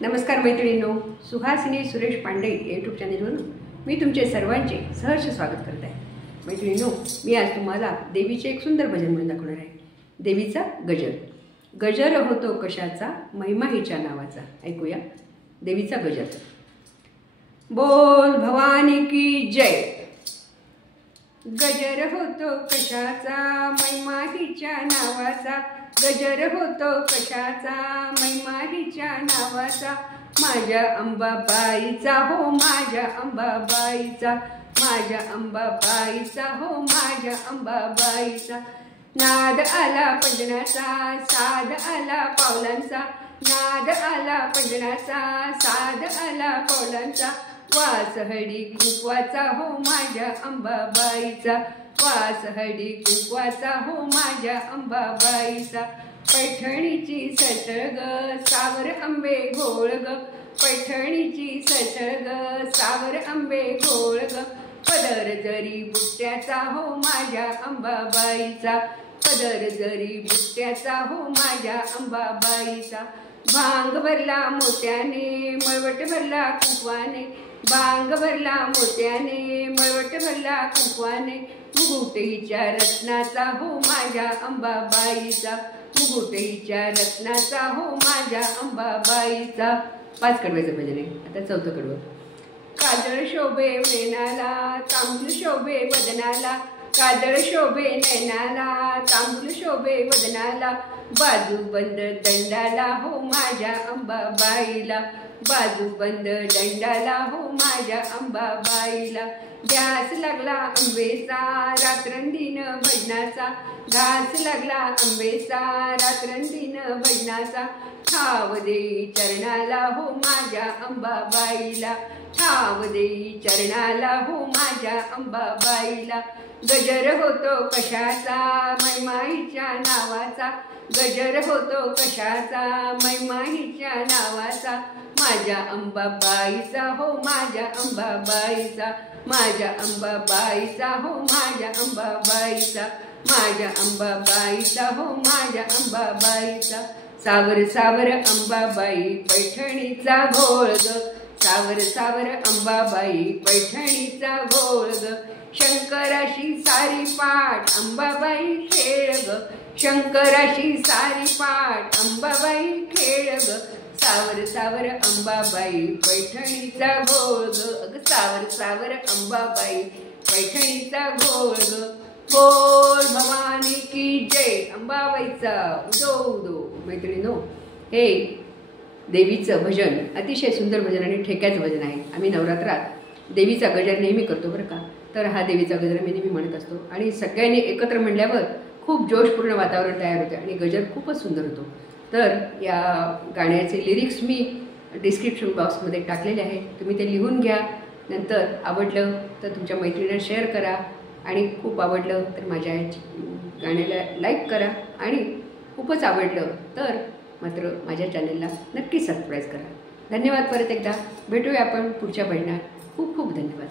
नमस्कार मैत्रिणींनो, सुहासिनी सुरेश पांडे यूट्यूब चॅनलवरून मी तुमचे सर्वांचे सहर्ष स्वागत करत आहे। मैत्रिणींनो, मी आज तुम्हाला देवीचे एक सुंदर भजन म्हणून दाखवणार आहे। देवीचा गजर। गजर होतो कशाचा, महिमा हिच्या नावाचा। ऐकूया देवीचा गजर। बोल भवानी की जय। गजर होतो कशाचा, महिमा हिच्या नावाचा। गजर होतो कशाचा, महिमा हिच्या नावाचा। माझ्या अंबाबाईचा हो, माझ्या अंबाबाईचा। माझ्या अंबाबाईचा हो, माझ्या अंबाबाईचा। नाद आला पंजनाचा, साद आला पावलांचा। नाद आला पंजनाचा, साद आला पावलांचा। वास हळदी कुंकवाचा हो, माझ्या अंबाबाईचा। वास हळदी कुंकवाचा हो, माझ्या अंबाबाईचा। पैठणीची सळसळ ग, सावर आंबे घोळ ग। पैठणीची सळसळ ग, सावर आंबे घोळ ग। पदर जरी बुट्ट्याचा हो, माझ्या अंबाबाईचा। पदर जरी बुट्ट्याचा हो, माझ्या अंबाबाईचा। भांग भरला मोत्याने, मळवट भरला कुंकवाने। भांग भरला मोत्याने, मळवट भरला कुंकवाने। मुकुट हिच्या रत्नाचा हो, माझ्या अंबाबाईचा। मुकुट हिच्या रत्नाचा हो, माझ्या अंबाबाईचा। 5 कडव्याचं भजन आहे। आता 4थं कडवं। काजळ शोभे नैनाला, तांबूल शोभे वदनाला। काजळ शोभे नैनाला, तांबूल शोभे वदनाला। बाजू बंद दंडाला हो, माझ्या अंबाबाईला। बाजू बंद दंडाला हो, माझ्या अंबाबाईला। ध्यास लागला अंबेचा, रात्रंदिन भजनाचा। ध्यास लागला अंबेचा, रात्रंदिन भजनाचा। ठाव देई चरणाला हो, माझ्या अंबाबाईला। ठाव देई चरणाला हो, माझ्या अंबाबाईला। गजर होतो कशाचा, महिमा हिच्या नावाचा। गजर होतो कशाचा, महिमा हिच्या नावाचा। माझ्या अंबाबाईचा हो, माझ्या अंबाबाईचा। माझ्या अंबाबाईचा हो, माझ्या अंबाबाईचा। माझ्या अंबाबाईचा हो, माझ्या अंबाबाईचा। सावर सावर अंबाबाई, पैठणीचा घोळ ग। सावर सावर अंबाबाई, पैठणीचा घोळ ग। शंकराशी सारी पाठ, अंबाबाई खेळ ग। शंकराशी सारी पाठ, अंबाबाई खेळ ग। सावर सावर अंबाबाई, पैठणीचा घोळ ग। अग सावर सावर अंबाबाई, पैठणीचा घोळ ग। बोल भवानी की जय। अंबाबाईचा उदो उदो। मैत्रिणींनो, हे देवीचं भजन अतिशय सुंदर भजन आणि ठेक्याचं भजन आहे। आम्ही नवरात्रात देवीचा गजर नेहमी करतो बरं का। तर हा देवीचा गजर मी नेहमी म्हणत असतो आणि सगळ्यांनी एकत्र म्हणल्यावर खूप जोशपूर्ण वातावरण तयार होते आणि गजर खूपच सुंदर होतो। तर या गाण्याचे लिरिक्स मी डिस्क्रिप्शन बॉक्समध्ये टाकलेले आहे, तुम्ही ते लिहून घ्या। नंतर आवडलं तर तुमच्या मैत्रिणींना शेअर करा आणि खूप आवडलं तर माझ्या गाण्याला लाईक करा आणि खूपच आवडलं तर मात्र माझ्या चॅनलला नक्की सबस्क्राईब करा। धन्यवाद। परत एकदा भेटूया आपण पुढच्या भजनात। खूप खूप धन्यवाद।